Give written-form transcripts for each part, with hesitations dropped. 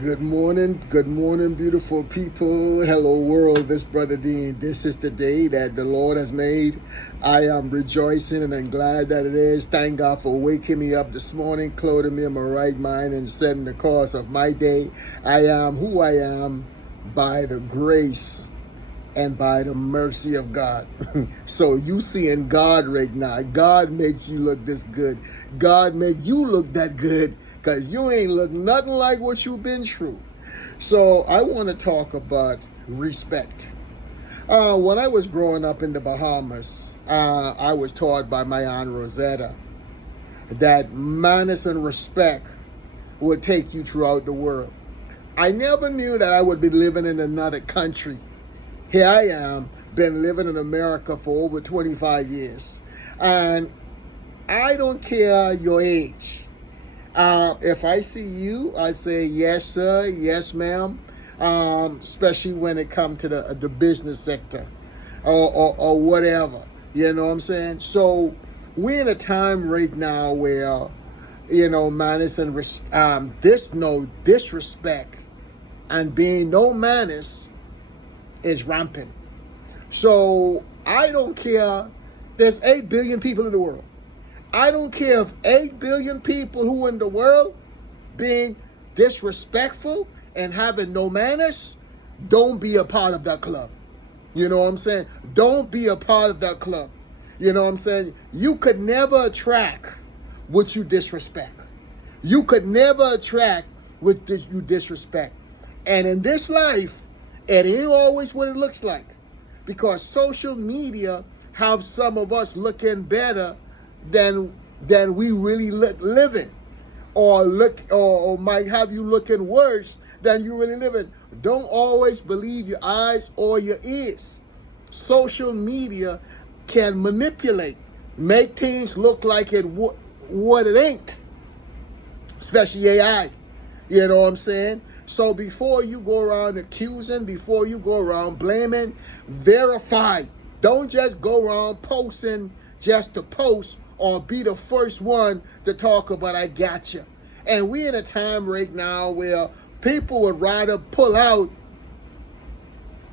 Good morning, beautiful people. Hello, world. This Brother Dean. This is the day that the Lord has made. I am rejoicing and I'm glad that it is. Thank God for waking me up this morning, clothing me in my right mind, and setting the course of my day. I am who I am by the grace and by the mercy of God. So you seeing God right now. God makes you look this good. God make you look that good because you ain't look nothing like what you've been through. So I want to talk about respect. When I was growing up in the Bahamas, I was taught by my Aunt Rosetta that manners and respect would take you throughout the world. I never knew that I would be living in another country. Here I am, been living in America for over 25 years. And I don't care your age. If I see you, I say, yes, sir, yes, ma'am, especially when it comes to the business sector or whatever. You know what I'm saying? So we're in a time right now where, manners and no disrespect and being no manners is rampant. So I don't care. There's 8 billion people in the world. I don't care if 8 billion people who in the world being disrespectful and having no manners, don't be a part of that club. You know what I'm saying? Don't be a part of that club. You know what I'm saying? You could never attract what you disrespect. You could never attract what you disrespect. And in this life, it ain't always what it looks like, because social media have some of us looking better than we really living, or might have you looking worse than you really living. Don't always believe your eyes or your ears. Social media can manipulate, make things look like what it ain't, especially AI. You know what I'm saying? So before you go around accusing, before you go around blaming, verify. Don't just go around posting just to post or be the first one to talk about I got you. And we're in a time right now where people would rather pull out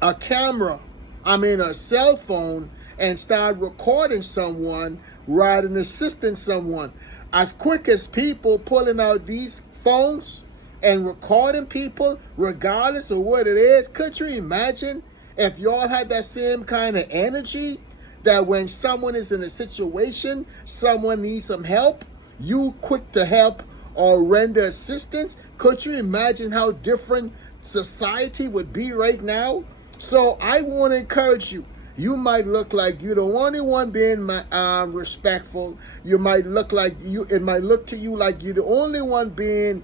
a cell phone and start recording someone rather than assisting someone. As quick as people pulling out these phones and recording people, regardless of what it is, could you imagine if y'all had that same kind of energy, that when someone is in a situation, someone needs some help, you quick to help or render assistance? Could you imagine how different society would be right now? So I want to encourage you. You might look like you're the only one being respectful. You might look like it might look to you like you're the only one being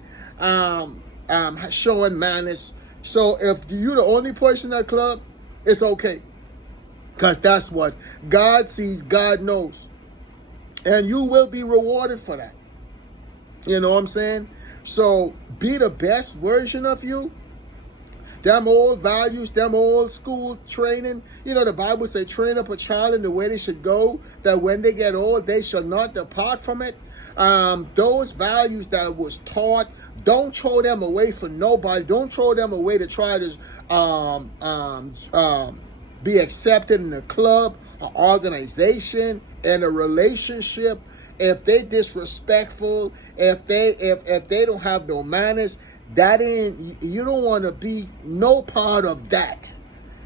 showing manners. So if you're the only person in that club, it's okay, because that's what God sees, God knows, and you will be rewarded for that. You know what I'm saying? So be the best version of you. Them old values, them old school training. You know, the Bible says, train up a child in the way they should go, that when they get old, they shall not depart from it. Those values that was taught, don't throw them away for nobody. Don't throw them away to try to be accepted in a club, an organization, in a relationship. If they disrespectful, if they don't have no manners, you don't want to be no part of that.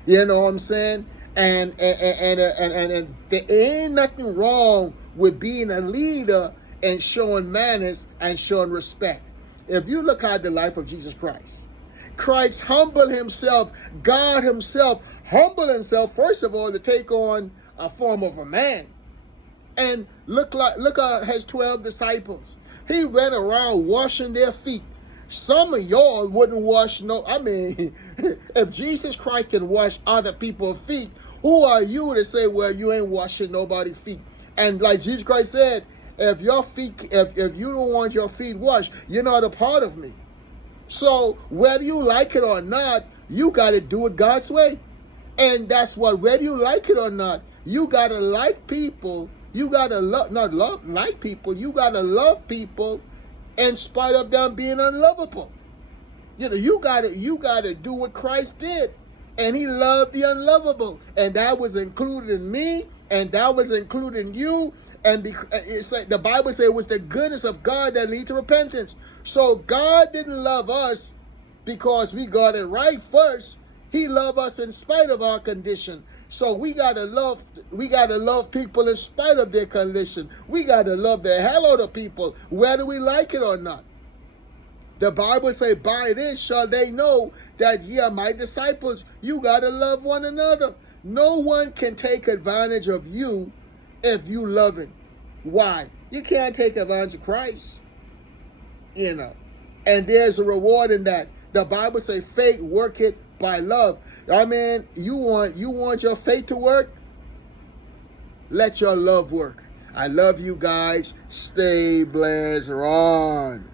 You know what I'm saying? And there ain't nothing wrong with being a leader and showing manners and showing respect. If you look at the life of Jesus Christ, Christ humbled himself. God himself humbled himself, first of all, to take on a form of a man. And look at his 12 disciples. He ran around washing their feet. Some of y'all wouldn't wash if Jesus Christ can wash other people's feet, who are you to say, well, you ain't washing nobody's feet? And like Jesus Christ said, if you don't want your feet washed, you're not a part of me. So whether you like it or not, you got to do it God's way. And that's what, whether you like it or not, you got to like people. You got to like people. You got to love people in spite of them being unlovable. You gotta do what Christ did. And he loved the unlovable. And that was including me, and that was including you. And it's like the Bible says it was the goodness of God that lead to repentance. So God didn't love us because we got it right first. He loved us in spite of our condition. So we gotta love people in spite of their condition. We gotta love the hell out of people, whether we like it or not. The Bible say, by this shall they know that ye are my disciples. You gotta love one another. No one can take advantage of you if you love it. Why? You can't take advantage of Christ. And there's a reward in that. The Bible say faith worketh by love. I mean, you want your faith to work? Let your love work. I love you guys. Stay blessed on.